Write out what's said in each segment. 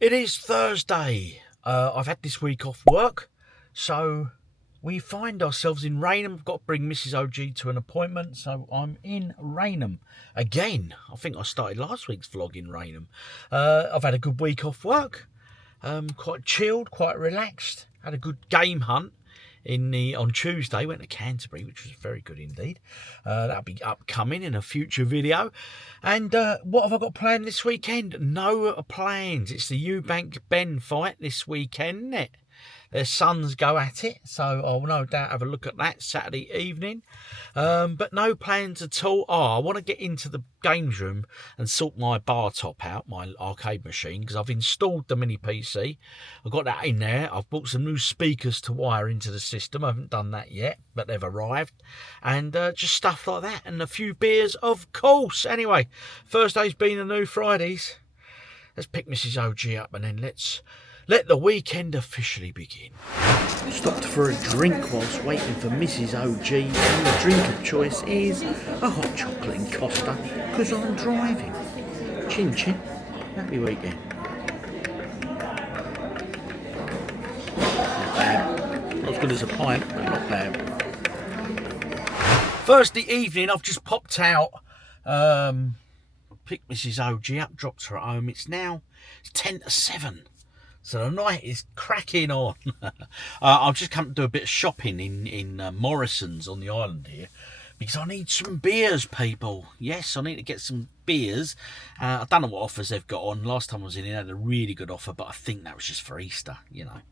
It is Thursday. I've had this week off work, so we find ourselves in Raynham. I've got to bring Mrs. OG to an appointment, so I'm in Raynham again. I think I started last week's vlog in Raynham. I've had a good week off work, quite chilled, quite relaxed. Had a good game hunt on Tuesday. Went to Canterbury, which was very good indeed. That'll be upcoming in a future video. And what have I got planned this weekend? No plans. It's the Eubank Ben fight this weekend, isn't it? Their sons go at it, so I'll no doubt have a look at that Saturday evening. But no plans at all. I want to get into the games room and sort my bar top out, my arcade machine, because I've installed the mini PC. I've got that in there. I've bought some new speakers to wire into the system. I haven't done that yet, but they've arrived. And just stuff like that, and a few beers, of course. Anyway, Thursday's been the new Fridays. Let's pick Mrs. OG up and then let's let the weekend officially begin. Stopped for a drink whilst waiting for Mrs. OG, and the drink of choice is a hot chocolate in Costa, because I'm driving. Chin chin. Happy weekend. Not bad. Not as good as a pint, but not bad. Thursday evening, I've just popped out, picked Mrs. OG up, dropped her at home. It's 10 to 7. So the night is cracking on. I've just come to do a bit of shopping in Morrison's on the island here, because I need some beers, people. Yes, I need to get some beers. I don't know what offers they've got on. Last time I was in here, they had a really good offer, but I think that was just for Easter, you know.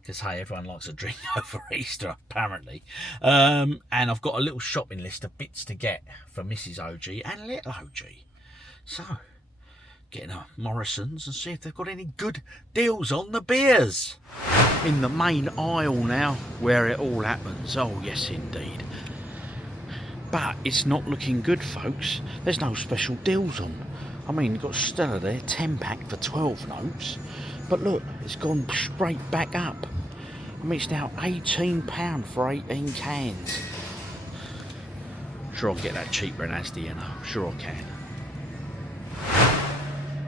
Because, hey, everyone likes a drink over Easter, apparently. And I've got a little shopping list of bits to get for Mrs. OG and little OG. So getting a Morrison's and see if they've got any good deals on the beers. In the main aisle now, where it all happens. Oh, yes, indeed. But it's not looking good, folks. There's no special deals on. I mean, you've got Stella there, 10-pack for 12 notes. But look, it's gone straight back up. I mean, it's now £18 for 18 cans. Sure, I'll get that cheaper in Asda, you know. Sure I can.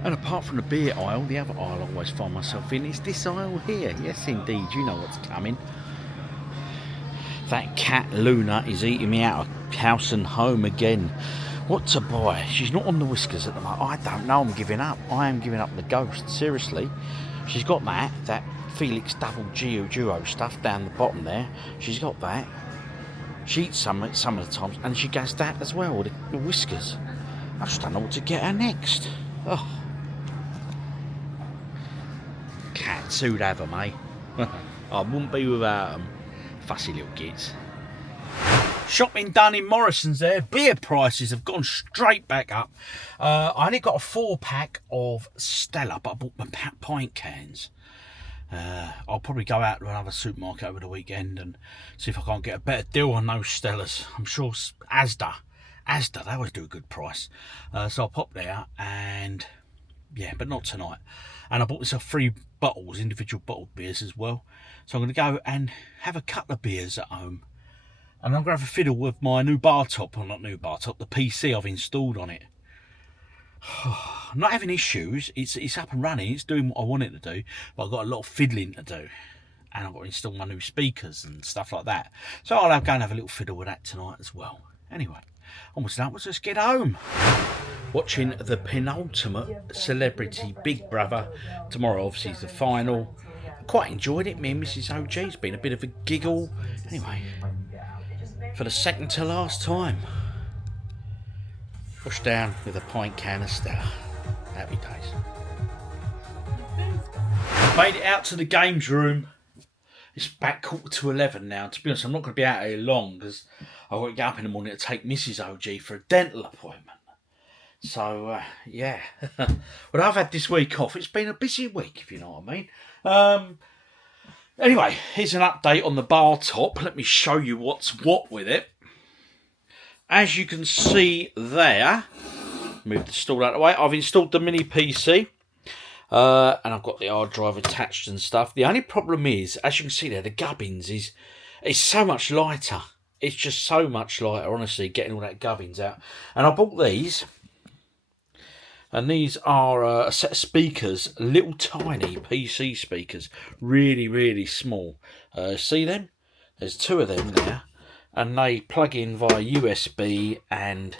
And apart from the beer aisle, the other aisle I always find myself in is this aisle here. Yes, indeed, you know what's coming. That cat Luna is eating me out of house and home again. What to buy? She's not on the whiskers at the moment. I don't know, I'm giving up. I am giving up the ghost, seriously. She's got that Felix Double Duo stuff down the bottom there. She's got that. She eats some of the times, and she gets that as well, the whiskers. I just don't know what to get her next. Oh. Cats, who'd have them, eh? I wouldn't be without them. Fussy little kids. Shopping done in Morrison's there. Beer prices have gone straight back up. I only got a 4-pack of Stella, but I bought my pint cans. I'll probably go out to another supermarket over the weekend and see if I can't get a better deal on those Stellas. I'm sure Asda, they always do a good price. So I'll pop there and, yeah, but not tonight. And I bought myself 3 bottles, individual bottled beers as well. So I'm going to go and have a couple of beers at home. And I'm going to have a fiddle with my new bar top, or not new bar top, the PC I've installed on it. I'm not having issues. It's up and running. It's doing what I want it to do. But I've got a lot of fiddling to do. And I've got to install my new speakers and stuff like that. So I'll go and have a little fiddle with that tonight as well. Anyway, almost done. Let's just get home. Watching the penultimate Celebrity Big Brother. Tomorrow, obviously, is the final. I quite enjoyed it. Me and Mrs. OG. It's been a bit of a giggle. Anyway, for the second to last time, pushed down with a pint can of Stella. Happy days. Made it out to the games room. It's back 10:45 now. To be honest, I'm not going to be out here long because I've got to get up in the morning to take Mrs. OG for a dental appointment. So, yeah. Well, I've had this week off. It's been a busy week, if you know what I mean. Anyway, here's an update on the bar top. Let me show you what's what with it. As you can see there, move the stool out of the way. I've installed the mini PC. And I've got the hard drive attached and stuff. The only problem is, as you can see there, the gubbins is so much lighter. It's just so much lighter, honestly, getting all that gubbins out. And I bought these. And these are a set of speakers, little tiny PC speakers, really, really small. See them? There's two of them there, and they plug in via USB, and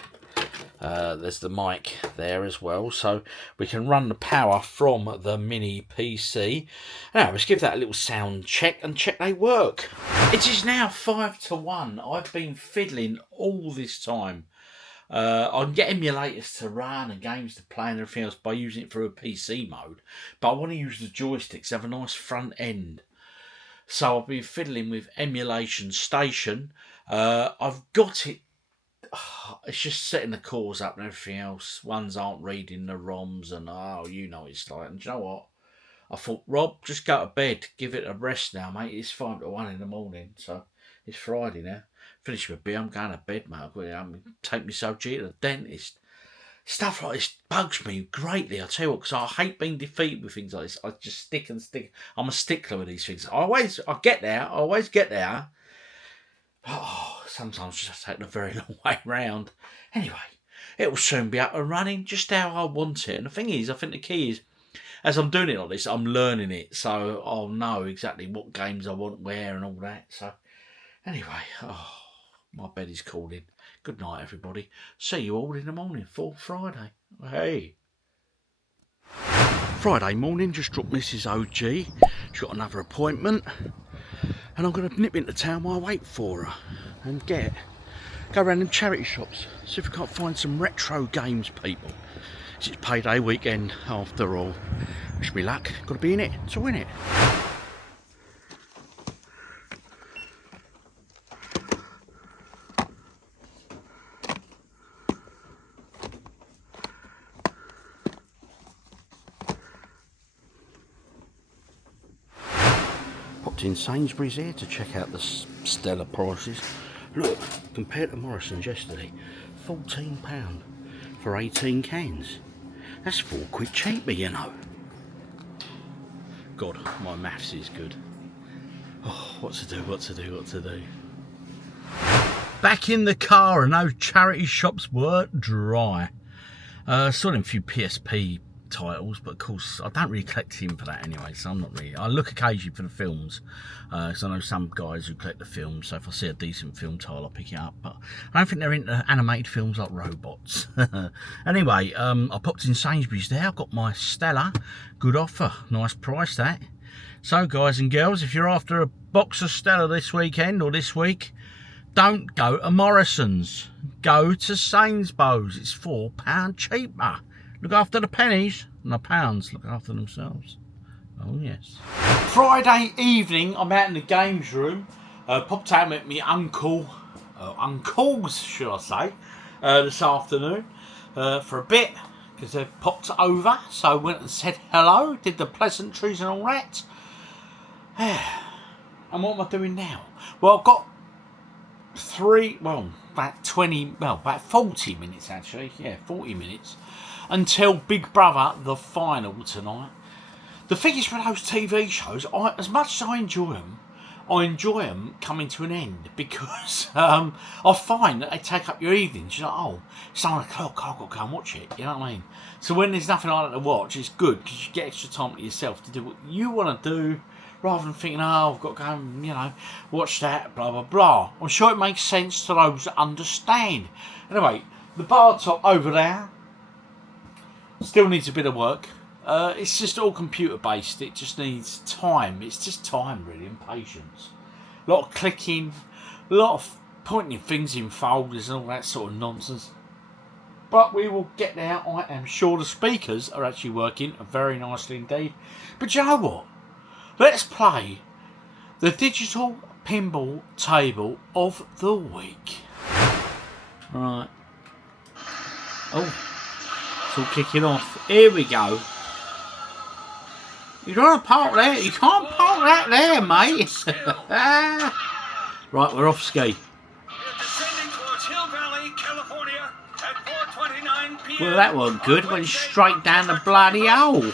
there's the mic there as well, so we can run the power from the mini PC. Now let's give that a little sound check and check they work. It is now 5 to 1. I've been fiddling all this time. I can get emulators to run and games to play and everything else by using it through a PC mode, but I want to use the joysticks, have a nice front end. So I've been fiddling with Emulation Station. I've got it. It's just setting the cores up and everything else. Ones aren't reading the ROMs, and you know what it's like. And do you know what? I thought, Rob, just go to bed. Give it a rest now, mate. It's 5 to 1 in the morning. So it's Friday now. Finish my beer. I'm going to bed, mate. I'm going to take myself to the dentist. Stuff like this bugs me greatly. I tell you what, because I hate being defeated with things like this. I just stick and stick. I'm a stickler with these things. I get there. I always get there. Oh, sometimes just take the very long way round. Anyway, it will soon be up and running just how I want it. And the thing is, I think the key is, as I'm doing it like this, I'm learning it. So I'll know exactly what games I want where and all that. So anyway, my bed is calling. Good night, everybody. See you all in the morning for Friday. Hey. Friday morning, just dropped Mrs. OG. She's got another appointment. And I'm going to nip into town while I wait for her. And go around them charity shops. See if we can't find some retro games, people. It's payday weekend, after all. Wish me luck. Got to be in it to win it. In Sainsbury's here to check out the stellar prices. Look, compared to Morrison's yesterday, £14 for 18 cans. That's £4 cheaper, you know. God, my maths is good. Oh, what to do. Back in the car, and those charity shops were dry. Saw them a few PSP titles, but of course I don't really collect him for that anyway, so I'm not really. I look occasionally for the films, because I know some guys who collect the films, so if I see a decent film title I'll pick it up, but I don't think they're into animated films like robots. Anyway, I popped in Sainsbury's there. I've got my Stella, good offer, nice price that. So guys and girls, if you're after a box of Stella this weekend or this week, don't go to Morrison's, go to Sainsbury's. It's £4 cheaper. Look after the pennies, and the pounds look after themselves. Oh, yes. Friday evening, I'm out in the games room. Popped out with my uncles, should I say, this afternoon for a bit, because they've popped over. So I went and said hello, did the pleasantries and all that. And what am I doing now? Well, I've got about 40 minutes actually. Yeah, 40 minutes. Until Big Brother, the final tonight. The thing is with those TV shows, as much as I enjoy them coming to an end, because I find that they take up your evenings. You're like, oh, it's 9 o'clock, I've got to go and watch it, you know what I mean? So when there's nothing like that to watch, it's good, because you get extra time to yourself to do what you want to do, rather than thinking, oh, I've got to go and, watch that, blah, blah, blah. I'm sure it makes sense to those that understand. Anyway, the bar top over there, still needs a bit of work. It's just all computer based. It just needs time. It's just time really and patience. A lot of clicking, a lot of pointing things in folders and all that sort of nonsense. But we will get there. I am sure the speakers are actually working very nicely indeed. But you know what? Let's play the digital pinball table of the week. Right. Oh. It's all kicking off. Here we go. You don't want to park there. You can't park that there, mate. Right, we're off ski. Well, that wasn't good. Went straight down the bloody hole.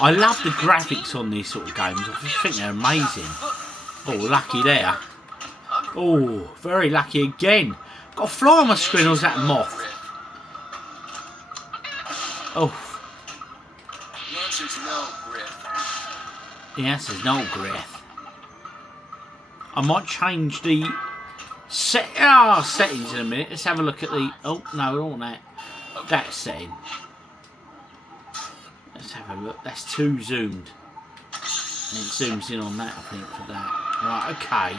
I love the graphics on these sort of games. I just think they're amazing. Oh, lucky there. Oh, very lucky again. Got a fly on my screen, or was that a moth? Oh. The answer's no, Griff. The answer's no, Griff. I might change the settings in a minute. Let's have a look at the... Oh, no, we don't want that. That setting. Let's have a look. That's too zoomed. And it zooms in on that, I think, for that. Right, okay.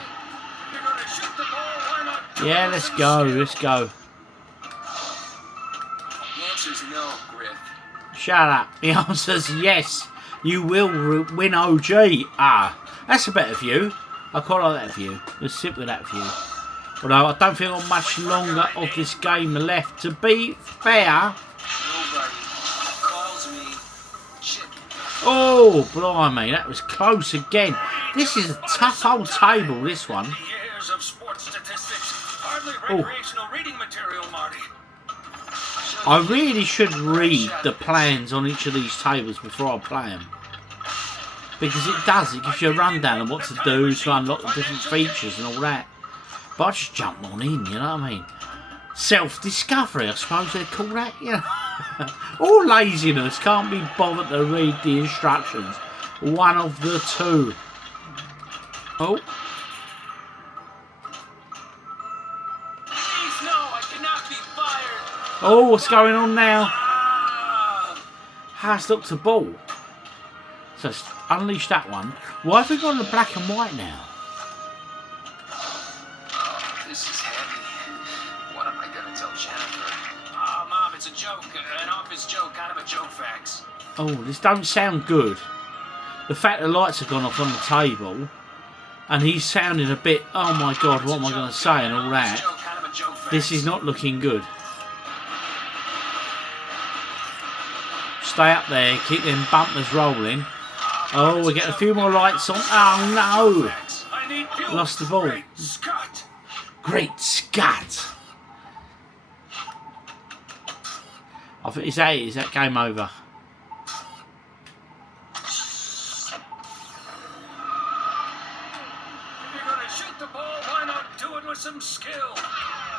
Yeah, let's go, let's go. The answer's no, Griff. Shut up. The answer's yes. You will win OG. Ah, that's a better view. I quite like that view. Let's sit with that view. Although I don't think I've much longer of this game left. To be fair. Oh, blimey, that was close again. This is a tough old table, this one. Oh. I really should read the plans on each of these tables before I play them. Because it gives you a rundown of what to do to unlock the different features and all that. But I just jump on in, you know what I mean? Self-discovery, I suppose they'd call that, you know. Or laziness, can't be bothered to read the instructions. One of the two. Oh. Please, no, I cannot be fired. Oh, what's going on now? Has looked a ball. So unleash that one. Why have we got the black and white now? This is heavy. What am I gonna tell Jennifer? Oh, Mom, it's a joke. An office joke, kind of a joke facts. Oh, this don't sound good. The fact the lights have gone off on the table, and he's sounding a bit, oh my God, what am I going to say and all that. This is not looking good. Stay up there, keep them bumpers rolling. Oh, we're getting a few more lights on. Oh no! Lost the ball. Great Scott! I think is that game over? Some skill.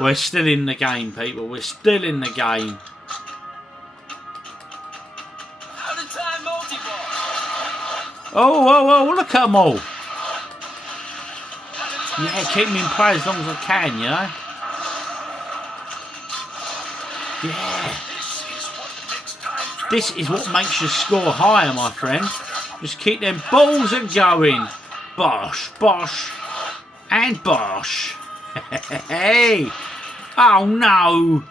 We're still in the game, people. We're still in the game. Out of time multi-ball. Oh, look at them all. Yeah, keep them in play as long as I can, you know. Yeah. This is what makes you score higher, my friend. Just keep them balls a going. Bosh, bosh, and bosh. Hey! Oh no!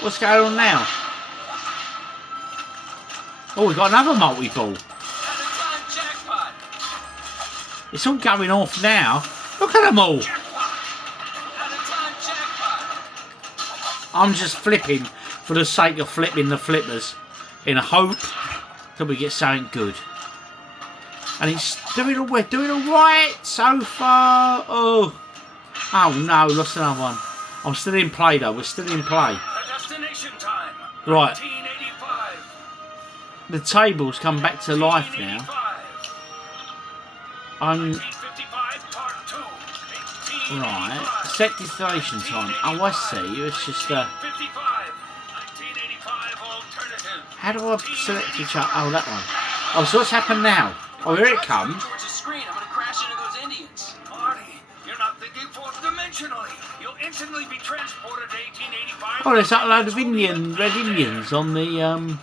What's going on now? Oh, we've got another multi-ball. It's all going off now. Look at them all. I'm just flipping for the sake of flipping the flippers in a hope that we get something good. And it's we're doing all right so far. Oh no, lost another one. I'm still in play though. We're still in play. Right. The table's come back to life now. Right. Set destination time. Oh, I see. It's just how do I select each other? Oh, that one. Oh, so what's happened now? Oh, here it comes. Oh, there's that load of red Indians on the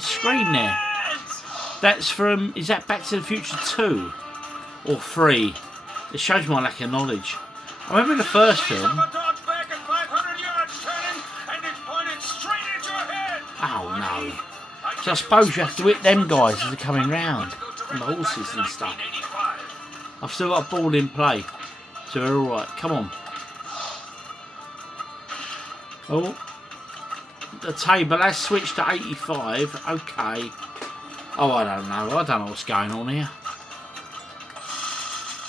screen there. That's from, is that Back to the Future 2 or 3? It shows my lack of knowledge. I remember the first film. Oh no. So I suppose you have to hit them guys as they're coming round. And the horses and stuff. I've still got a ball in play. So we're alright. Come on. Oh. The table has switched to 85. Okay. Oh, I don't know. I don't know what's going on here.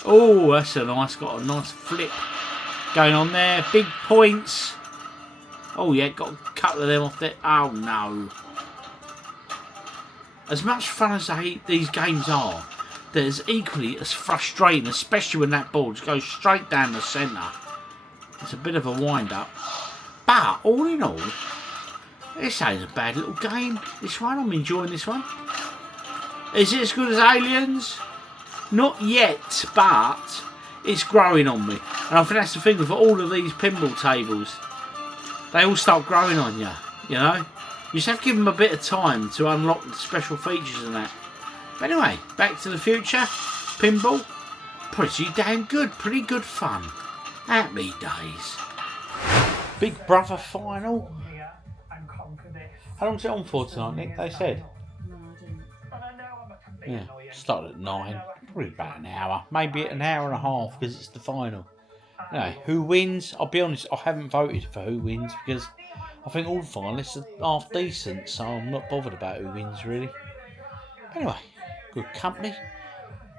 Oh, that's got a nice flip going on there. Big points. Oh yeah, got a couple of them off there. Oh no. As much fun as these games are, that is equally as frustrating, especially when that ball just goes straight down the centre. It's a bit of a wind-up. But, all in all, this ain't a bad little game. This one, I'm enjoying this one. Is it as good as Aliens? Not yet, but it's growing on me. And I think that's the thing with all of these pinball tables. They all start growing on you, you know? You just have to give them a bit of time to unlock the special features and that. But anyway, Back to the Future, pinball, pretty damn good, pretty good fun. Happy days. Big Brother final. How long's it on for tonight, Nick? They said. No, I didn't. Yeah, started at 9, probably about an hour, maybe an hour and a half because it's the final. Anyway, who wins? I'll be honest, I haven't voted for who wins because I think all the finalists are half decent, so I'm not bothered about who wins really. Anyway, good company,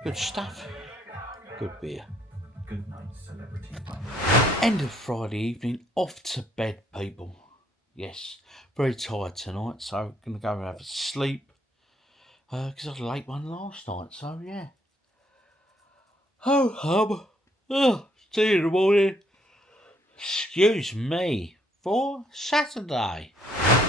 good stuff, good beer. Good night, celebrity. End of Friday evening, off to bed, people. Yes, very tired tonight, so gonna go and have a sleep. Because I was a late one last night, so yeah. Oh, see you in the morning. Excuse me, for Saturday.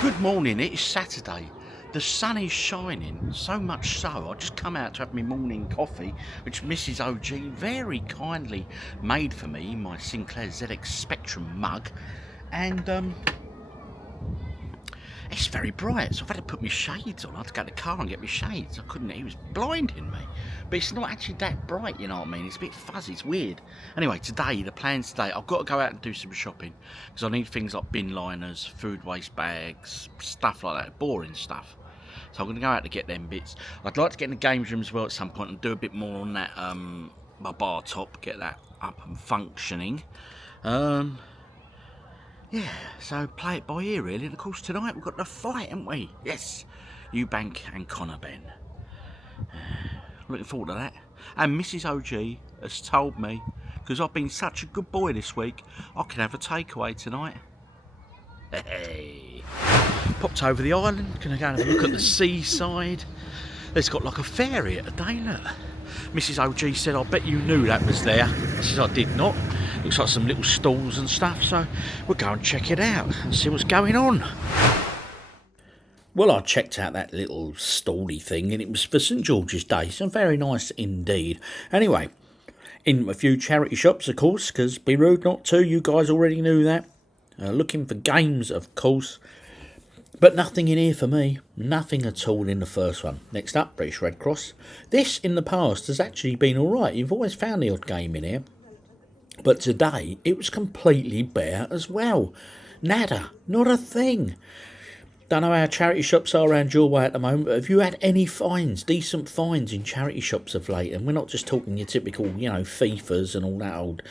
Good morning, it is Saturday. The sun is shining, so much so I just come out to have my morning coffee, which Mrs. OG very kindly made for me in my Sinclair ZX Spectrum mug. And it's very bright, so I've had to put my shades on. I had to go to the car and get my shades. I couldn't, it was blinding me. But it's not actually that bright, you know what I mean? It's a bit fuzzy, it's weird. Anyway, today, the plans today, I've got to go out and do some shopping. Because I need things like bin liners, food waste bags, stuff like that, boring stuff. So I'm going to go out to get them bits. I'd like to get in the games room as well at some point and do a bit more on that, my bar top, get that up and functioning. Yeah, so play it by ear really. And of course tonight we've got the fight, haven't we? Yes, Eubank and Connor Ben. Looking forward to that. And Mrs. OG has told me, because I've been such a good boy this week, I can have a takeaway tonight. Hey. Popped over the island, gonna go and have a look at the seaside. There's got like a ferry at the day, look. Mrs. OG said, I bet you knew that was there. I said, I did not. Looks like some little stalls and stuff, so we'll go and check it out and see what's going on. Well, I checked out that little stally thing and it was for St George's Day, so very nice indeed. Anyway, in a few charity shops, of course, because be rude not to, you guys already knew that. Looking for games, of course. But nothing in here for me. Nothing at all in the first one. Next up, British Red Cross. This, in the past, has actually been alright. You've always found the odd game in here. But today, it was completely bare as well. Nada. Not a thing. Don't know how charity shops are around your way at the moment, but have you had any finds, decent finds in charity shops of late? And we're not just talking your typical, you know, FIFAs and all that old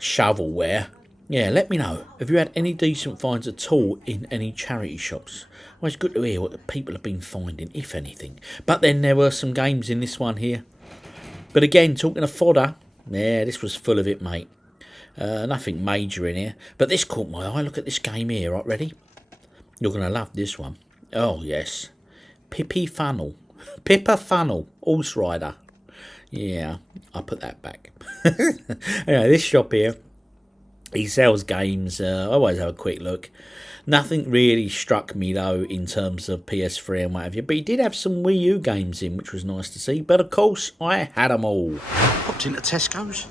shovelware. Yeah, let me know. Have you had any decent finds at all in any charity shops? Well, it's good to hear what the people have been finding, if anything. But then there were some games in this one here. But again, talking of fodder, yeah, this was full of it, mate. Nothing major in here. But this caught my eye. Look at this game here, right? Ready? You're going to love this one. Oh, yes. Pippa Funnel, Horse Rider. Yeah, I'll put that back. Anyway, this shop here, he sells games. I always have a quick look. Nothing really struck me, though, in terms of PS3 and what have you. But he did have some Wii U games in, which was nice to see. But, of course, I had them all. Popped into Tesco's.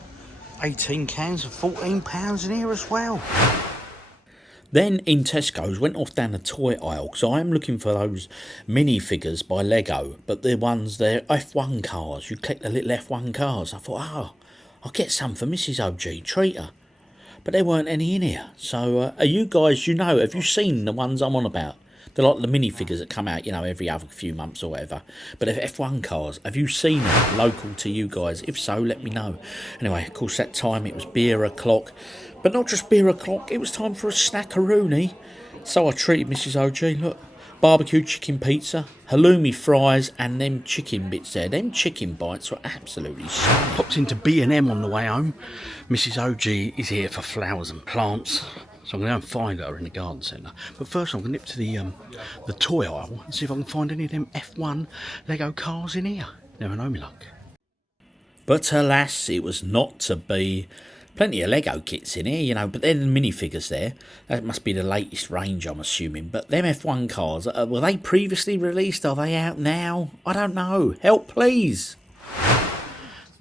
18 cans for £14 in here as well. Then, in Tesco's, went off down the toy aisle. Because I am looking for those minifigures by Lego. But the ones, they're F1 cars. You collect the little F1 cars. I thought, I'll get some for Mrs. OG. Treat her. But there weren't any in here. So, are you guys, you know, have you seen the ones I'm on about? They're like the minifigures that come out, you know, every other few months or whatever. But if F1 cars, have you seen them local to you guys? If so, let me know. Anyway, of course, that time it was beer o'clock. But not just beer o'clock, it was time for a snackaroonie. So I treated Mrs. OG, look, barbecue chicken pizza, halloumi fries, and them chicken bits there. Them chicken bites were absolutely stunning. Popped into B&M on the way home. Mrs. OG is here for flowers and plants. So I'm going to go and find her in the garden centre. But first I'm going to nip to the toy aisle and see if I can find any of them F1 Lego cars in here. Never know me luck. But alas, it was not to be. Plenty of Lego kits in here, you know, but then the minifigures there. That must be the latest range, I'm assuming. But them F1 cars, were they previously released? Are they out now? I don't know. Help, please.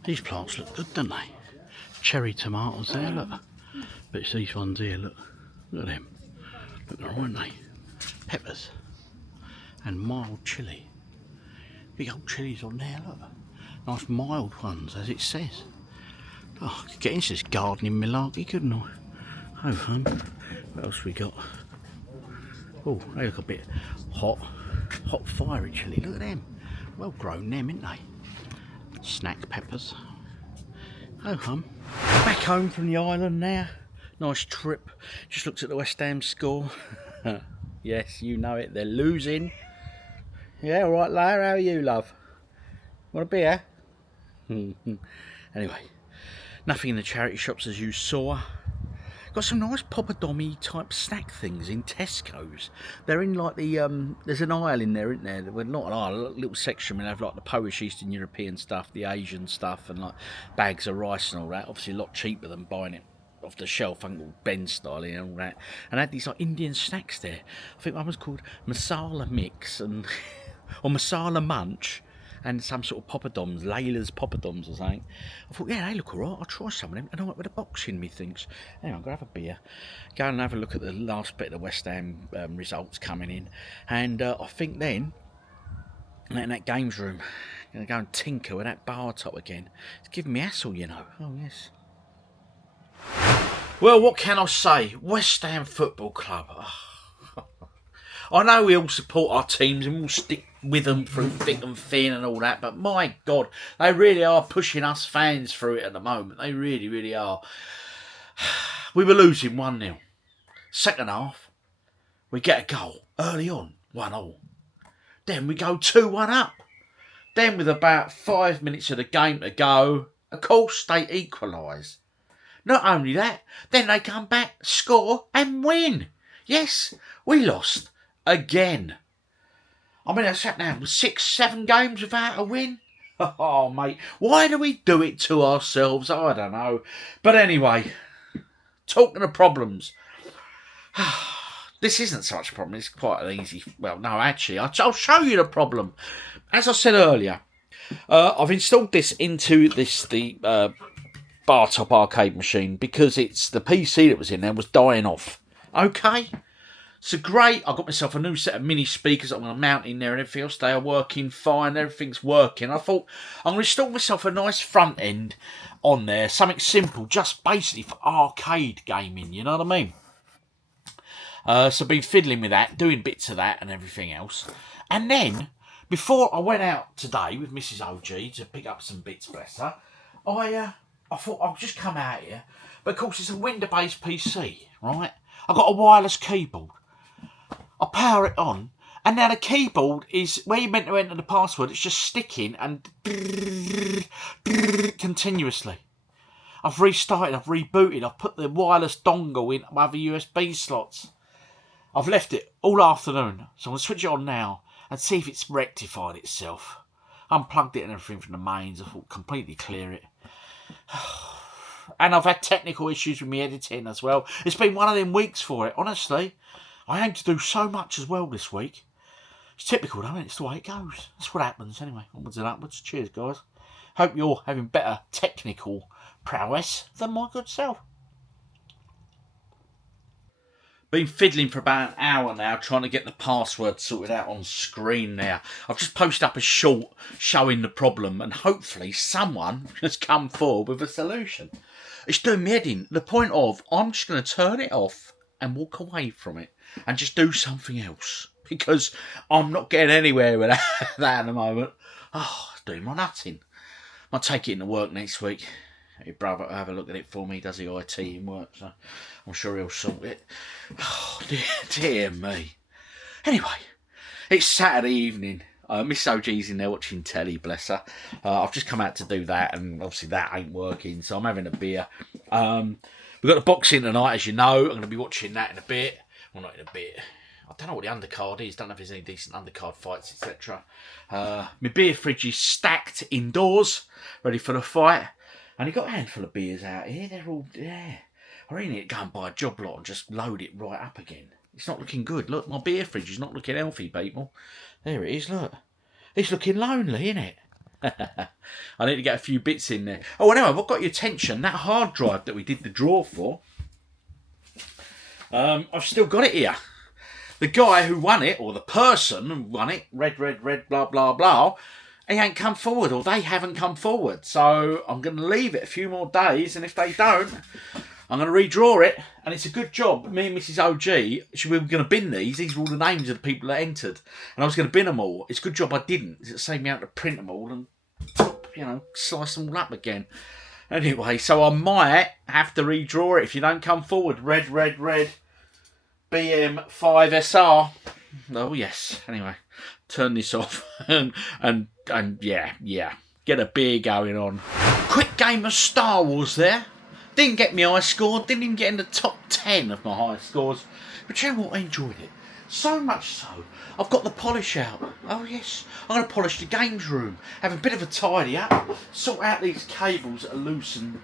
These plants look good, don't they? Cherry tomatoes there, look. But it's these ones here, look. Look at them. Look, aren't they? Peppers. And mild chilli. Big old chillies on there, look. Nice mild ones, as it says. Oh, I could get into this gardening malarkey, couldn't I? Oh, what else we got? Oh, they look a bit hot. Hot fire chilli, look at them. Well grown them, ain't they? Snack peppers. Oh, back home from the island now. Nice trip. Just looked at the West Ham score. Yes, you know it, they're losing. Yeah, alright, Lara, how are you, love? Want a beer? Anyway. Nothing in the charity shops as you saw. Got some nice poppadomy type snack things in Tesco's. They're in like the, there's an aisle in there, isn't there? Well, not an aisle, a little section. We have like the Polish Eastern European stuff, the Asian stuff, and like bags of rice and all that. Obviously a lot cheaper than buying it off the shelf, Uncle Ben style and all that. And I had these like Indian snacks there. I think one was called Masala Mix and or Masala Munch. And some sort of poppadoms, Layla's poppadoms or something. I thought, yeah, they look alright, I'll try some of them. And I went with a box in me thinks, hang on, I'm going to have a beer. Go and have a look at the last bit of the West Ham results coming in. And I think then, in that games room, I'm going to go and tinker with that bar top again. It's giving me hassle, you know. Oh, yes. Well, what can I say? West Ham Football Club. I know we all support our teams and we'll stick with them through thick and thin and all that, but my God, they really are pushing us fans through it at the moment. They really, really are. We were losing 1-0. Second half, we get a goal early on, 1-1. Then we go 2-1 up. Then with about 5 minutes of the game to go, of course they equalise. Not only that, then they come back, score and win. Yes, we lost. Again. I mean, I sat down with 6-7 games without a win. Oh, mate, why do we do it to ourselves? I don't know. But anyway, talking of problems. This isn't so much a problem. It's quite an easy... Well, no, actually, I'll show you the problem. As I said earlier, I've installed this into the bar top arcade machine because it's the PC that was in there was dying off. Okay? So great, I got myself a new set of mini speakers I'm going to mount in there and everything else. They are working fine, everything's working. I thought I'm going to install myself a nice front end on there, something simple, just basically for arcade gaming, you know what I mean? So been fiddling with that, doing bits of that and everything else. And then, before I went out today with Mrs. OG to pick up some bits, bless her, I thought I'll just come out here. But of course it's a window-based PC, right? I've got a wireless keyboard. I power it on, and now the keyboard is, where you're meant to enter the password, it's just sticking and continuously. I've restarted, I've rebooted, I've put the wireless dongle in other USB slots. I've left it all afternoon, so I'm going to switch it on now and see if it's rectified itself. Unplugged it and everything from the mains, I thought completely clear it. And I've had technical issues with me editing as well. It's been one of them weeks for it, honestly. I aim to do so much as well this week. It's typical, though, it's the way it goes. That's what happens anyway. Onwards and upwards. Cheers, guys. Hope you're having better technical prowess than my good self. Been fiddling for about an hour now trying to get the password sorted out on screen now. I've just posted up a short showing the problem and hopefully someone has come forward with a solution. It's doing me head in. The point of, I'm just going to turn it off and walk away from it and just do something else because I'm not getting anywhere with that at the moment. Oh, it's doing my nutting. I'll take it into work next week. Your brother will have a look at it for me. Does the IT in work, so I'm sure he'll sort it. Oh, dear me. Anyway, it's Saturday evening. Miss OG's in there watching telly, bless her. I've just come out to do that, and obviously that ain't working, so I'm having a beer. We've got the boxing tonight, as you know. I'm going to be watching that in a bit. Well, not in a bit. I don't know what the undercard is. Don't know if there's any decent undercard fights, etc. My beer fridge is stacked indoors, ready for the fight. And he got a handful of beers out here. They're all there. I really need to go and buy a job lot and just load it right up again. It's not looking good. Look, my beer fridge is not looking healthy, people. There it is, look. It's looking lonely, isn't it? I need to get a few bits in there. Oh, anyway, what got your attention? That hard drive that we did the draw for. I've still got it here. The guy who won it, or the person who won it, red, blah, blah, blah, he ain't come forward, or they haven't come forward. So I'm going to leave it a few more days, and if they don't, I'm going to redraw it. And it's a good job. Me and Mrs. OG, we were going to bin these. These were all the names of the people that entered. And I was going to bin them all. It's a good job I didn't. It saved me out to print them all and, you know, slice them all up again. Anyway, so I might have to redraw it if you don't come forward. Red, BM5SR. Oh, yes. Anyway, turn this off and yeah. Get a beer going on. Quick game of Star Wars there. Didn't get me high score. Didn't even get in the top 10 of my high scores. But you know what? I enjoyed it. So much so, I've got the polish out. Oh, yes. I'm going to polish the games room. Have a bit of a tidy up. Sort out these cables that are loose and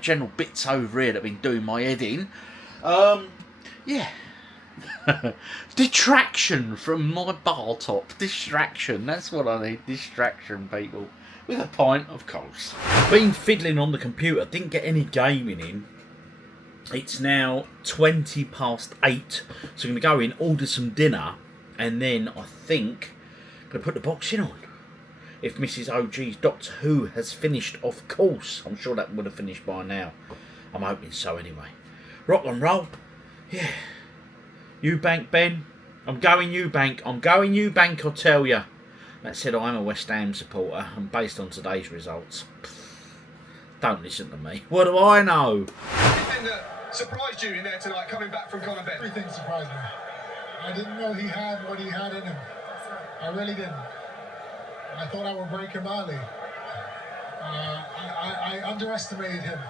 general bits over here that have been doing my head in. Yeah. Distraction from my bar top. Distraction. That's what I need. Distraction, people. With a pint, of course. Been fiddling on the computer. Didn't get any gaming in. It's now 20 past 8. So I'm going to go in, order some dinner. And then I think I'm going to put the boxing on. If Mrs. OG's Doctor Who has finished, of course. I'm sure that would have finished by now. I'm hoping so anyway. Rock and roll. Yeah. Eubank, Ben. I'm going Eubank. I'm going Eubank, I'll tell you. That said, I'm a West Ham supporter, and based on today's results, don't listen to me. What do I know? Anything that surprised you in there tonight, coming back from Conor Ben? Everything surprised me. I didn't know he had what he had in him. I really didn't. I thought I would break him early. I underestimated him.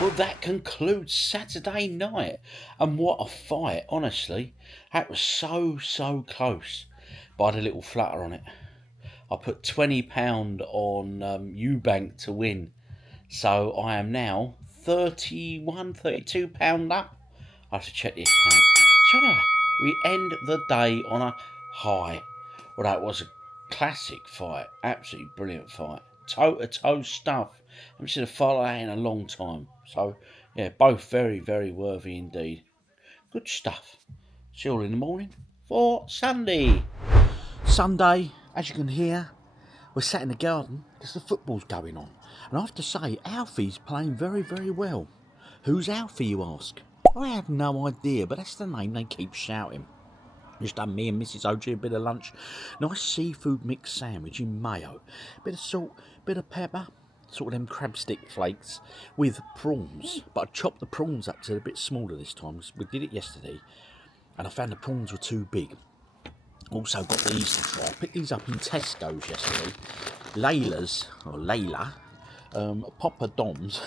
Well, that concludes Saturday night. And what a fight, honestly. That was so close. But I had a little flutter on it. I put £20 on Eubank to win. So I am now £32 up. I have to check the account. So anyway, we end the day on a high. Well, that was a classic fight. Absolutely brilliant fight. Toe-to-toe stuff. I haven't seen a fight like that in a long time. So, yeah, both very worthy indeed. Good stuff. See you all in the morning for Sunday. Sunday, as you can hear, we're sat in the garden because the football's going on. And I have to say, Alfie's playing very well. Who's Alfie, you ask? I have no idea, but that's the name they keep shouting. Just done me and Mrs. OG a bit of lunch. Nice seafood mixed sandwich in mayo. Bit of salt, bit of pepper. Sort of them crab stick flakes with prawns. But I chopped the prawns up to a bit smaller this time because we did it yesterday. And I found the prawns were too big. Also got these to try. I picked these up in Tesco's yesterday. Layla, Papa Dom's,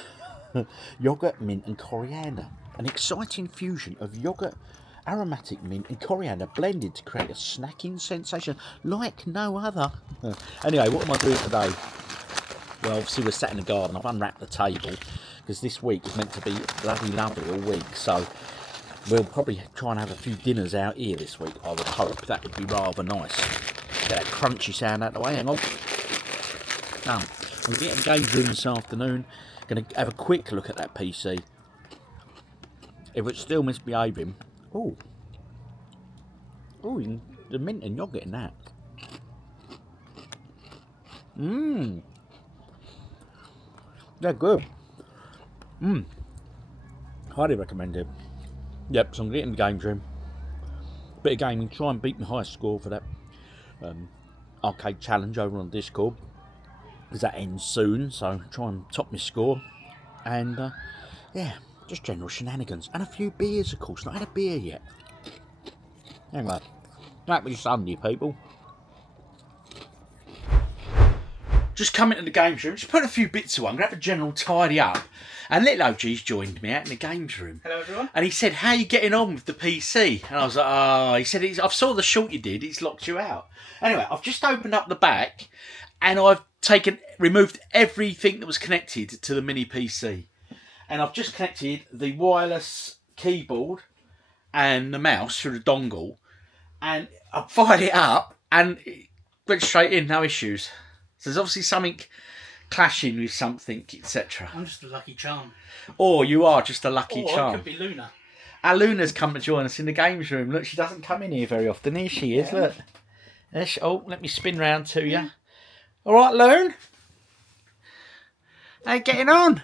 yoghurt, mint and coriander. An exciting fusion of yoghurt, aromatic mint and coriander blended to create a snacking sensation like no other. Anyway, what am I doing today? Well, obviously we're sat in the garden. I've unwrapped the table because this week is meant to be bloody lovely all week. So we'll probably try and have a few dinners out here this week, I would hope. That would be rather nice. Get that crunchy sound out of the way. Hang on. Now, we'll get in the game room this afternoon. Going to have a quick look at that PC. If it's still misbehaving. Oh, the mint and yogurt in that. They're good. Highly recommend it. Yep, so I'm getting the games room. Bit of gaming, try and beat my highest score for that arcade challenge over on Discord. Because that ends soon, so try and top my score. And yeah, just general shenanigans. And a few beers, of course. Not had a beer yet. Anyway, happy Sunday, people. just come into the games room, just put a few bits away, I'm going to have a general tidy up. And little OG's joined me out in the games room. Hello, everyone. And he said, how are you getting on with the PC? And I was like, oh, he said, I saw the short you did, it's locked you out. Anyway, I've just opened up the back and I've removed everything that was connected to the mini PC. And I've just connected the wireless keyboard and the mouse through the dongle. And I fired it up and it went straight in, no issues. So there's obviously something clashing with something, etc. I'm just a lucky charm. Or you are just a lucky Or charm. it could be Luna. Our Luna's come to join us in the games room. Look, she doesn't come in here very often. Here she is, look. There she, oh, let me spin round to you. All right, Loon? How you getting on?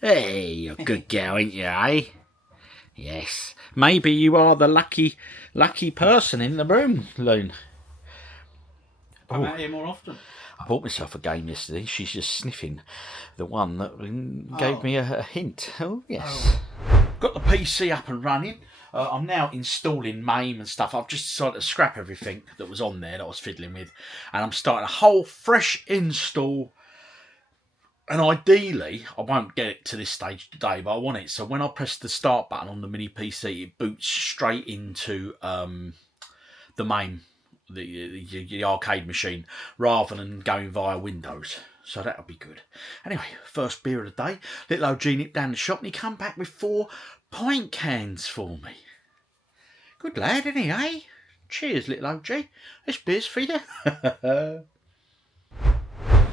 Hey, you're a good girl, ain't you, eh? Yes. Maybe you are the lucky person in the room, Loon. I'm out here more often. I bought myself a game yesterday. She's just sniffing the one that gave me a hint. Oh, yes. Got the PC up and running. I'm now installing Mayhem and stuff. I've just decided to scrap everything that was on there that I was fiddling with. And I'm starting a whole fresh install. And ideally, I won't get it to this stage today, but I want it. So when I press the start button on the mini PC, it boots straight into the Mayhem. The arcade machine rather than going via Windows, so that'll be good. Anyway, first beer of the day. Little OG nipped down the shop and he come back with 4 pint cans for me. Good lad, isn't he, eh? Cheers, little OG. This beer's for you.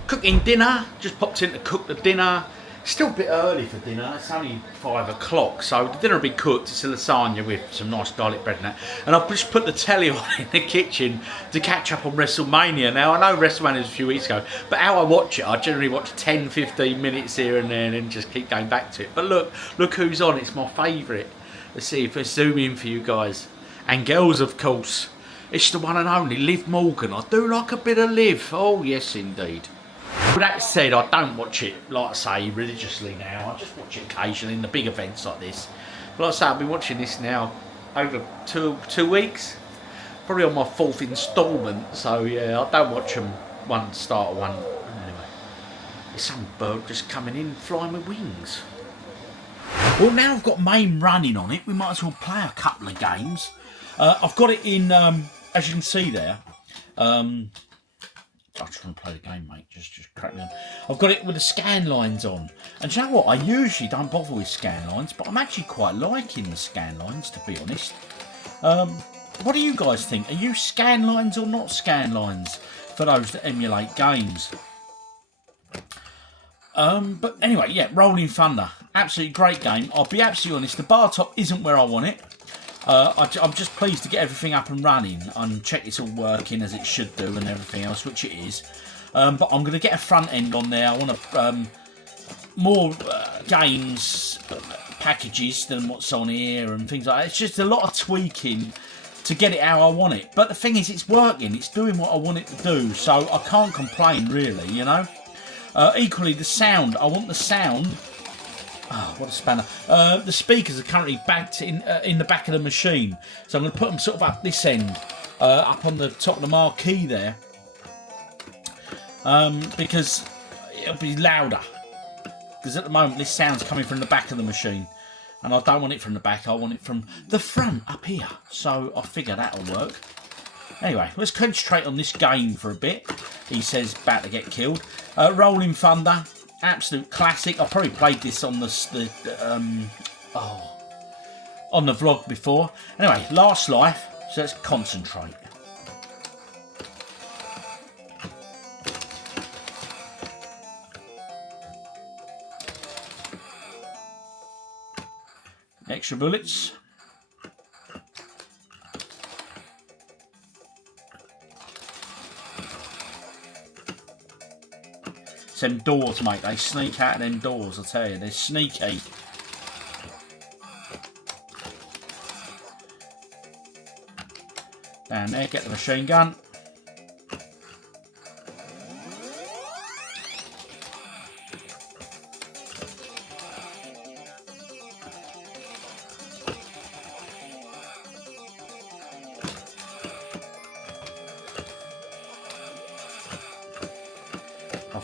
Cooking dinner. Just popped in to cook the dinner. Still a bit early for dinner. It's only 5 o'clock, so the dinner will be cooked. It's a lasagna with some nice garlic bread and that. And I've just put the telly on in the kitchen to catch up on WrestleMania. Now, I know WrestleMania was a few weeks ago, but how I watch it, I generally watch 10, 15 minutes here and there and then just keep going back to it. But look who's on. It's my favourite. Let's see if I zoom in for you guys. And girls, of course. It's the one and only Liv Morgan. I do like a bit of Liv. Oh, yes, indeed. With that said, I don't watch it, like I say, religiously now. I just watch it occasionally in the big events like this. But like I say, I've been watching this now over two weeks. Probably on my 4th instalment. So, yeah, I don't watch them one start or one. Anyway, there's some bird just coming in flying with wings. Well, now I've got Mayhem running on it, we might as well play a couple of games. I've got it in, as you can see there. I just want to play the game, mate. Just crack me on. I've got it with the scan lines on. And do you know what? I usually don't bother with scan lines, but I'm actually quite liking the scan lines, to be honest. What do you guys think? Are you scan lines or not scan lines for those that emulate games? But anyway, yeah, Rolling Thunder. Absolutely great game. I'll be absolutely honest, the bar top isn't where I want it. I'm just pleased to get everything up and running and check it's all working as it should do and everything else, which it is. But I'm going to get a front end on there. I want to more games packages than what's on here and things like that. It's just a lot of tweaking to get it how I want it. But the thing is, it's working. It's doing what I want it to do, so I can't complain really, you know. Equally, the sound. I want the sound. Oh, what a spanner. The speakers are currently backed in the back of the machine. So I'm going to put them sort of up this end, up on the top of the marquee there. Because it'll be louder. Because at the moment this sound's coming from the back of the machine. And I don't want it from the back, I want it from the front up here. So I figure that'll work. Anyway, let's concentrate on this game for a bit. He says about to get killed. Rolling Thunder. Absolute classic. I probably played this on the vlog before. Anyway, Last Life. So let's concentrate. Extra bullets. Them doors, mate, they sneak out of them doors, I tell you, they're sneaky. Down there, get the machine gun.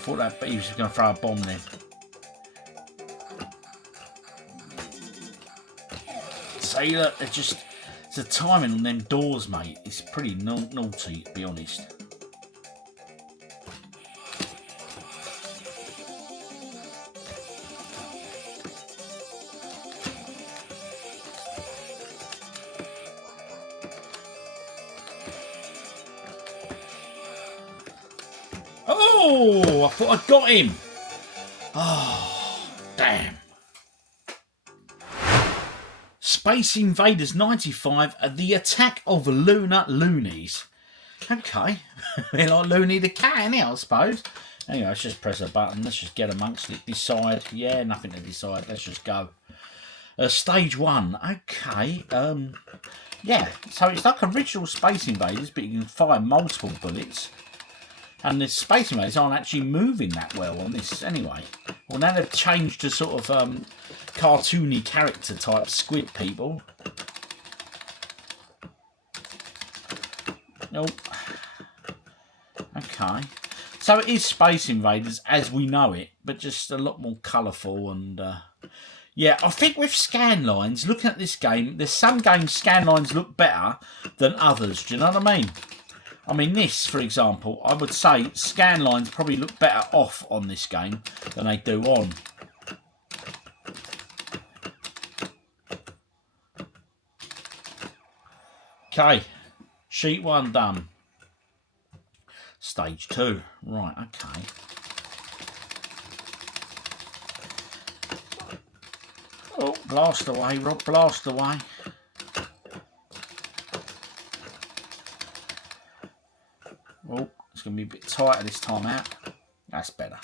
thought that he was going to throw a bomb then. See, look, it's just the timing on them doors, mate. It's pretty naughty, to be honest. Oh, I thought I got him. Oh, damn. Space Invaders 95, The Attack of Lunar Loonies. Okay. They're like Looney the Cat, innit, I suppose. Anyway, let's just press a button. Let's just get amongst it. Decide. Yeah, nothing to decide. Let's just go. Stage 1. Okay. Yeah. So it's like original Space Invaders, but you can fire multiple bullets. And the Space Invaders aren't actually moving that well on this anyway. Well, now they've changed to sort of cartoony character type squid people. Nope. Okay. So it is Space Invaders as we know it, but just a lot more colourful and... yeah, I think with scan lines, looking at this game, there's some games scan lines look better than others. Do you know what I mean? I mean, this, for example, I would say scan lines probably look better off on this game than they do on. Okay, sheet 1 done. Stage 2, right, okay. Oh, blast away, Rob, blast away. Oh, it's going to be a bit tighter this time out. That's better.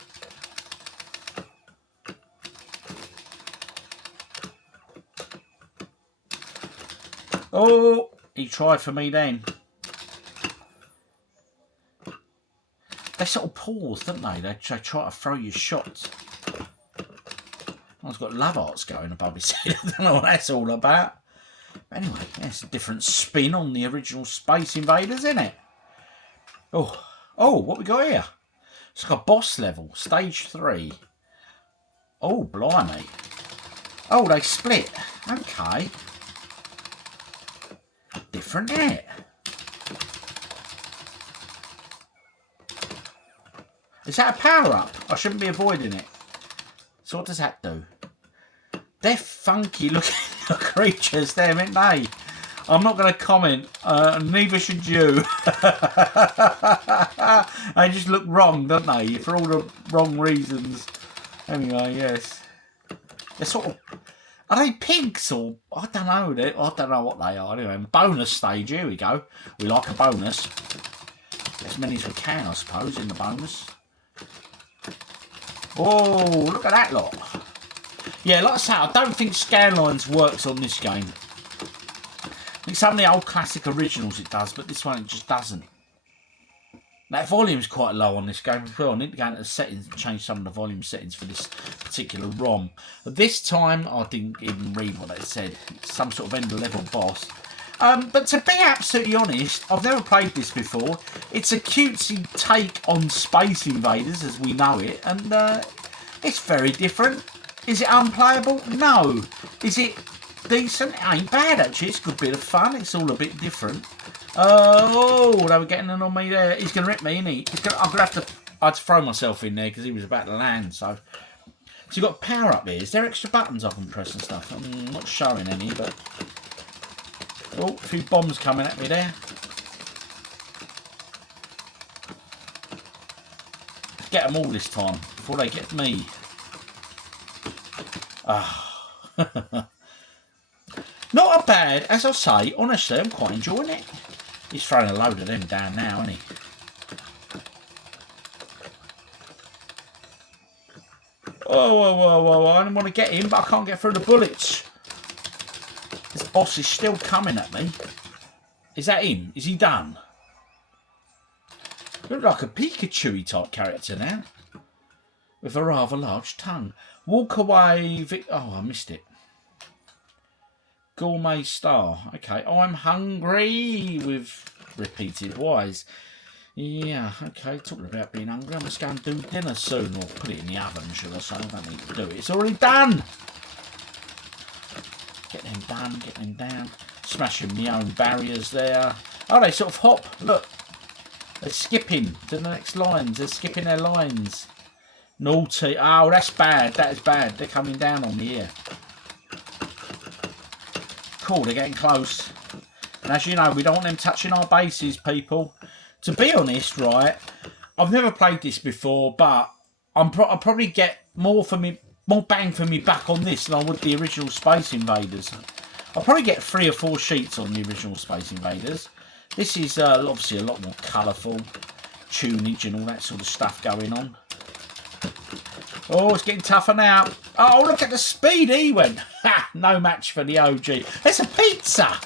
Oh, he tried for me then. They sort of pause, don't they? They try to throw you shots. I've got love arts going above his head. I don't know what that's all about. But anyway, yeah, it's a different spin on the original Space Invaders, isn't it? Oh, what we got here? It's like a boss level, stage 3. Oh, blimey. Oh, they split. Okay. Different, isn't it? Is that a power-up? I shouldn't be avoiding it. So what does that do? They're funky looking creatures, them, aren't they? I'm not going to comment, neither should you. They just look wrong, don't they? For all the wrong reasons. Anyway, yes. They're sort of... Are they pigs or... I don't know. I don't know what they are. Anyway, bonus stage. Here we go. We like a bonus. As many as we can, I suppose, in the bonus. Oh, look at that lot. Yeah, like I say, I don't think Scanlines works on this game. I think some of the old classic originals it does, but this one it just doesn't. That volume's quite low on this game as well. I need to go into the settings and change some of the volume settings for this particular ROM. But this time, I didn't even read what it said. It's some sort of end-level boss. But to be absolutely honest, I've never played this before. It's a cutesy take on Space Invaders as we know it, and it's very different. Is it unplayable? No. Is it decent? It ain't bad actually. It's a good bit of fun. It's all a bit different. Oh, they were getting in on me there. He's going to rip me, isn't he? I'm going to have to... I had to throw myself in there because he was about to land, so... So you've got power up here. Is there extra buttons I can press and stuff? I'm not showing any, but... Oh, a few bombs coming at me there. Let's get them all this time before they get me. Ah. Not a bad, as I say, honestly, I'm quite enjoying it. He's throwing a load of them down now, isn't he? Oh, I don't want to get him, but I can't get through the bullets. This boss is still coming at me. Is that him? Is he done? Look like a Pikachu type character now. With a rather large tongue. Walk away... Oh, I missed it. Gourmet star. Okay, I'm hungry with repeated Y's. Yeah, okay, talking about being hungry, I must go and do dinner soon, or put it in the oven, should I say. I don't need to do it. It's already done! Get them done, get them down. Smashing my own barriers there. Oh, they sort of hop, look. They're skipping to the next lines. They're skipping their lines. Naughty. Oh, that's bad. That is bad. They're coming down on me here. Cool, they're getting close. And as you know, we don't want them touching our bases, people. To be honest, right, I've never played this before, but I'll probably get more bang for me buck on this than I would the original Space Invaders. I'll probably get 3 or 4 sheets on the original Space Invaders. This is obviously a lot more colourful, tunage and all that sort of stuff going on. Oh, it's getting tougher now. Oh, look at the speed he went. Ha! No match for the OG. It's a pizza.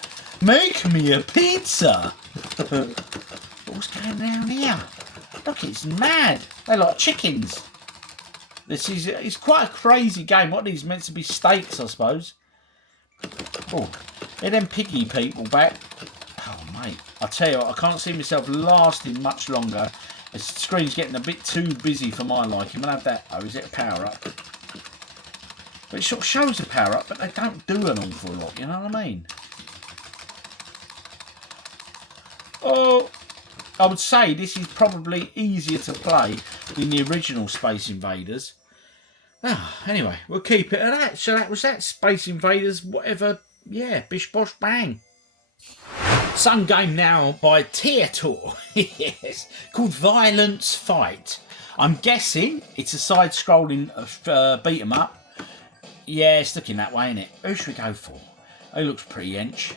Make me a pizza. What's going down here? Look, it's mad. They're like chickens. It's quite a crazy game. What are these meant to be steaks, I suppose? Oh, they're them piggy people back. Oh, mate. I tell you what, I can't see myself lasting much longer. The screen's getting a bit too busy for my liking. I'll have that. Oh, is it a power-up? But it sort of shows a power-up, but they don't do an awful lot, you know what I mean? Oh, I would say this is probably easier to play than the original Space Invaders. Ah, anyway, we'll keep it at that. So that was that. Space Invaders, whatever. Yeah, bish bosh bang. Some game now by Theator. Yes, called Violence Fight. I'm guessing it's a side-scrolling beat 'em up. Yeah, it's looking that way, isn't it? Who should we go for? He looks pretty hench.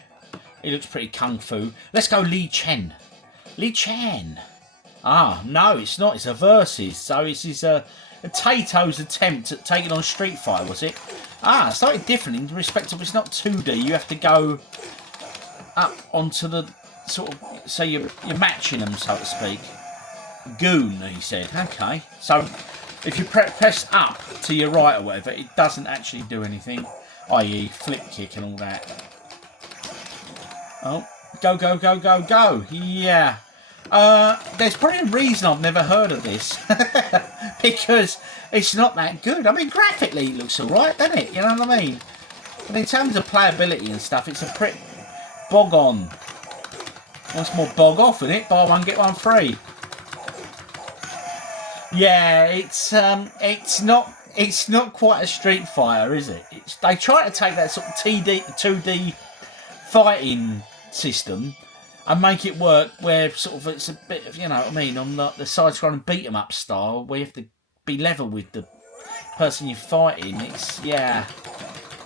He looks pretty kung fu. Let's go Li Chen. Li Chen. Ah, no, it's not. It's a versus. So it's his Tato's attempt at taking on Street Fighter, was it? Ah, slightly different in respect of it's not 2D. You have to go up onto the sort of, so you're matching them, so to speak. Goon, he said. Okay. So if you press up to your right or whatever, it doesn't actually do anything, i.e. flip kick and all that. Oh, go, go, go, go, go. Yeah. There's probably a reason I've never heard of this. Because it's not that good. I mean, graphically it looks alright, doesn't it? You know what I mean? But in terms of playability and stuff, it's a pretty bog on. What's more bog off in it? Buy one, get one free. Yeah, it's not quite a Street Fighter, is it? They try to take that sort of 2D fighting system and make it work where sort of it's a bit of, you know what I mean, on the side-scrolling beat-em-up style where you have to be level with the person you're fighting. It's, yeah,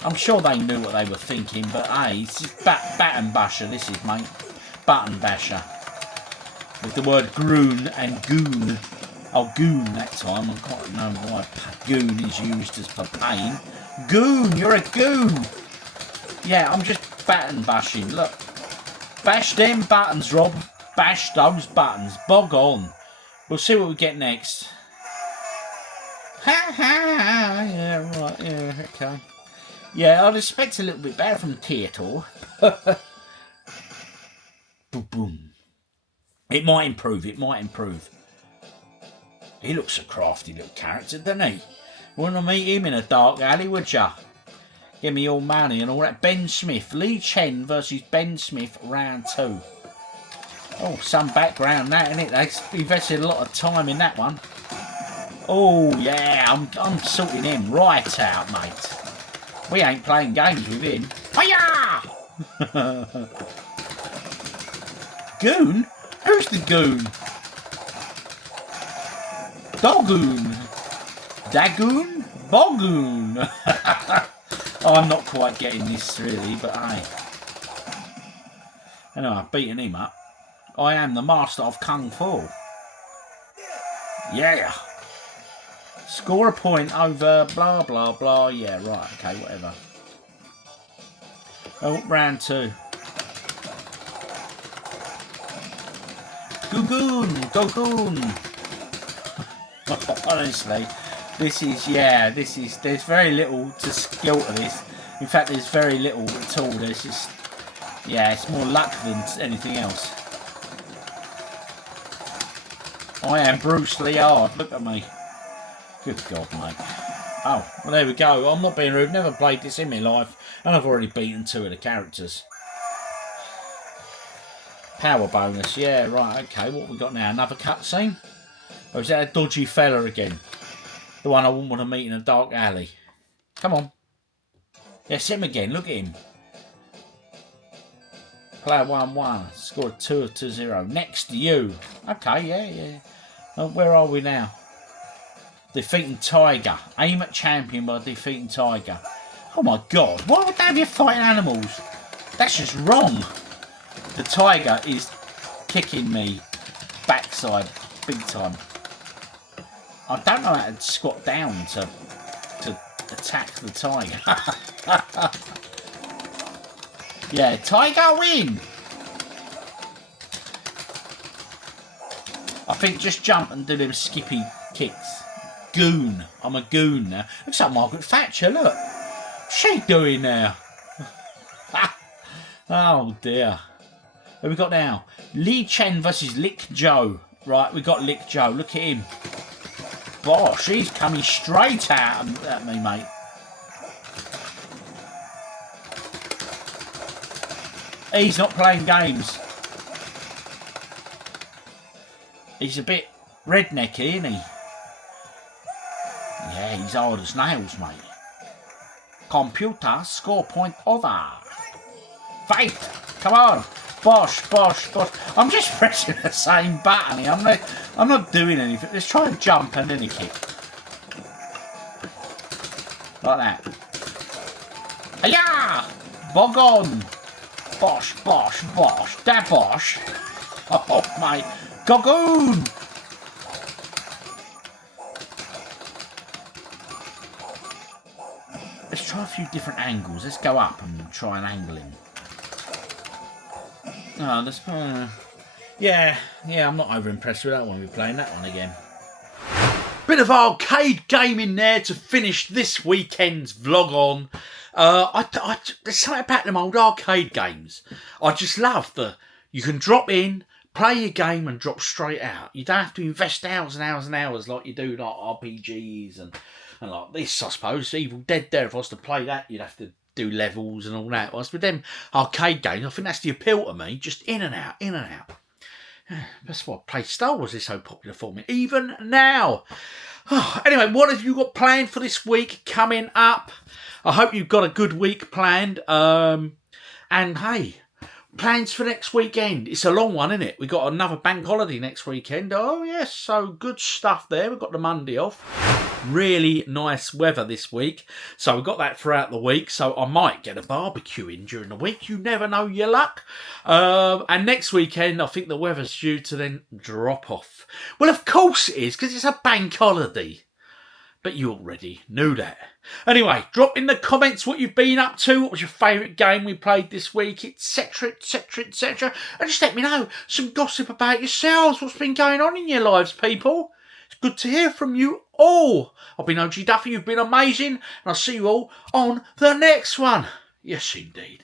I'm sure they knew what they were thinking, but hey, it's just button basher, this is, mate. Button basher. With the word groon and goon. Oh, goon that time. I can't know why goon is used as for pain. Goon, you're a goon. Yeah, I'm just button bashing. Look. Bash them buttons, Rob. Bash those buttons. Bog on. We'll see what we get next. Ha ha. Yeah, right. Yeah, okay. Yeah, I'd expect a little bit better from Theator. Boom, boom. It might improve. It might improve. He looks a crafty little character, doesn't he? Wouldn't I meet him in a dark alley, would ya? Give me all money and all that. Ben Smith. Li Chen versus Ben Smith, round 2. Oh, some background that, innit? They invested a lot of time in that one. Oh, yeah. I'm sorting him right out, mate. We ain't playing games with him. Hiya! Goon? Who's the goon? Dogoon. Dagoon? Bogoon. I'm not quite getting this really, but hey. Anyway, I've beaten him up. I am the master of Kung Fu. Yeah. Score a point over blah, blah, blah. Yeah, right. Okay, whatever. Oh, round 2. Gogoon. Gogoon. Honestly. There's very little to skill to this. In fact, there's very little at all. There's just, yeah, it's more luck than anything else. I am Bruce Lee hard. Look at me. Good God, mate. Oh, well, there we go. I'm not being rude. Never played this in my life. And I've already beaten 2 of the characters. Power bonus. Yeah, right. Okay, what we got now? Another cutscene? Or is that a dodgy fella again? The one I wouldn't want to meet in a dark alley. Come on. Yes, him again. Look at him. Player 1-1. Scored 2-0. Next to you. Okay, yeah. Where are we now? Defeating Tiger. Aim at champion by defeating Tiger. Oh my God. Why would they have you fighting animals? That's just wrong. The tiger is kicking me backside big time. I don't know how to squat down to attack the tiger. Yeah, tiger win! I think just jump and do them skippy kicks. Goon. I'm a goon now. Looks like Margaret Thatcher, look. What's she doing now? Oh dear. Who we got now? Lee Chen versus Lick Joe. Right, we got Lick Joe. Look at him. Bosh, he's coming straight out at me, mate. He's not playing games. He's a bit rednecky, isn't he? Yeah, he's hard as nails, mate. Computer, score point over. Fight! Come on! Bosh, bosh, bosh. I'm just pressing the same button here. I'm not doing anything. Let's try and jump and then a kick. Like that. Hiya! Bog on! Bosh, bosh, bosh. Da bosh. Oh, mate. Gogoon! Let's try a few different angles. Let's go up and try and angle him. Oh, that's... yeah, I'm not over impressed with that one. We're playing that one again. Bit of arcade gaming there to finish this weekend's vlog on. There's something about them old arcade games. I just love that you can drop in, play your game and drop straight out. You don't have to invest hours and hours and hours like you do like RPGs and like this, I suppose. Evil Dead there, if I was to play that, you'd have to do levels and all that. Whilst with them arcade games, I think that's the appeal to me. Just in and out, in and out. That's why Play Star Wars is so popular for me, even now. Oh, anyway, what have you got planned for this week coming up? I hope you've got a good week planned. And hey, plans for next weekend. It's a long one, isn't it? We've got another bank holiday next weekend. Oh, yes, so good stuff there. We've got the Monday off. Really nice weather this week. So we've got that throughout the week. So I might get a barbecue in during the week. You never know your luck. And next weekend, I think the weather's due to then drop off. Well, of course it is, because it's a bank holiday. But you already knew that. Anyway, drop in the comments what you've been up to. What was your favourite game we played this week, etc, etc, etc. And just let me know some gossip about yourselves. What's been going on in your lives, people? It's good to hear from you all. I've been OGDuffy. You've been amazing. And I'll see you all on the next one. Yes, indeed.